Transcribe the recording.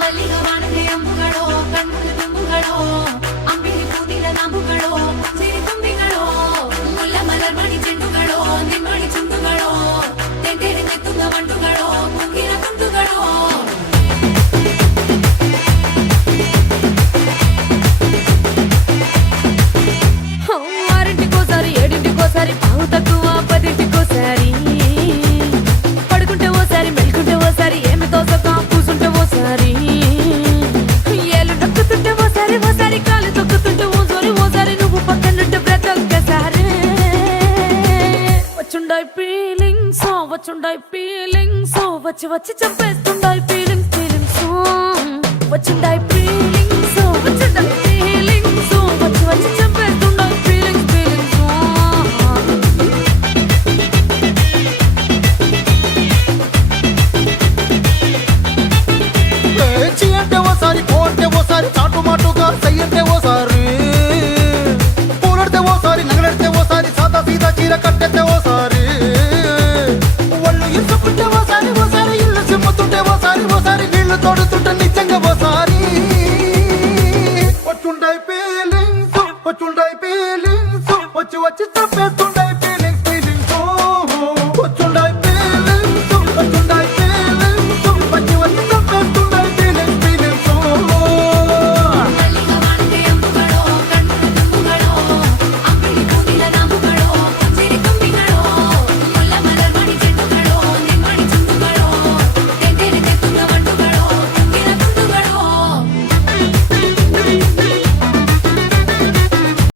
ಮಲ್ಲಿಗ ವಾನದೆ ಅಂಬುಗಳೋ ಕಣ್ಣುಗಳು ತುಂಬುಗಳೋ ಅಂಬಿಳಿ ಕೂತಿನ ನಾಂಬುಗಳೋ ಸಿರಿ ತುಂಬಿಗಳೋ ಮುಲ್ಲ ಮಲರ್ ಮಣಿ ಚೆಂಡುಗಳೋ ನಿಮ್ಮಣಿ ಚುಂಡುಗಳೋ ತೆಂಟೆರೆ ನೆತ್ತುಂಗ ಮಂಡುಗಳೋ ಮುಂಗಿನ ತುಂಡುಗಳೋ ఆరింటికోసారి ఏడింటికోసారి పావు తక్కువ పదింటికోసారి పడుకుంటే ఓసారి మెలుకుంటే ఓసారి ఏమి తోసక కూసుంటే ఓసారి ఏళ్ళు నొక్కుతుంటే ఓసారి ఓసారి కాలు తొక్కుతుంటే ఓసారి నువ్వు పక్కనుంటే బ్రతొక్కసారి వచ్చుండాయి ఫీలింగ్స్ వచ్చి వచ్చి చంపేస్తుండాయి ఫీలింగ్స్ వచ్చుండాయి ఫీలింగ్స్ వచ్చుండాయి ఫీలింగ్స్ వచ్చి వచ్చి చంపేస్తుండాయి ఫీలింగ్స్ చీ అంటే ఓసారి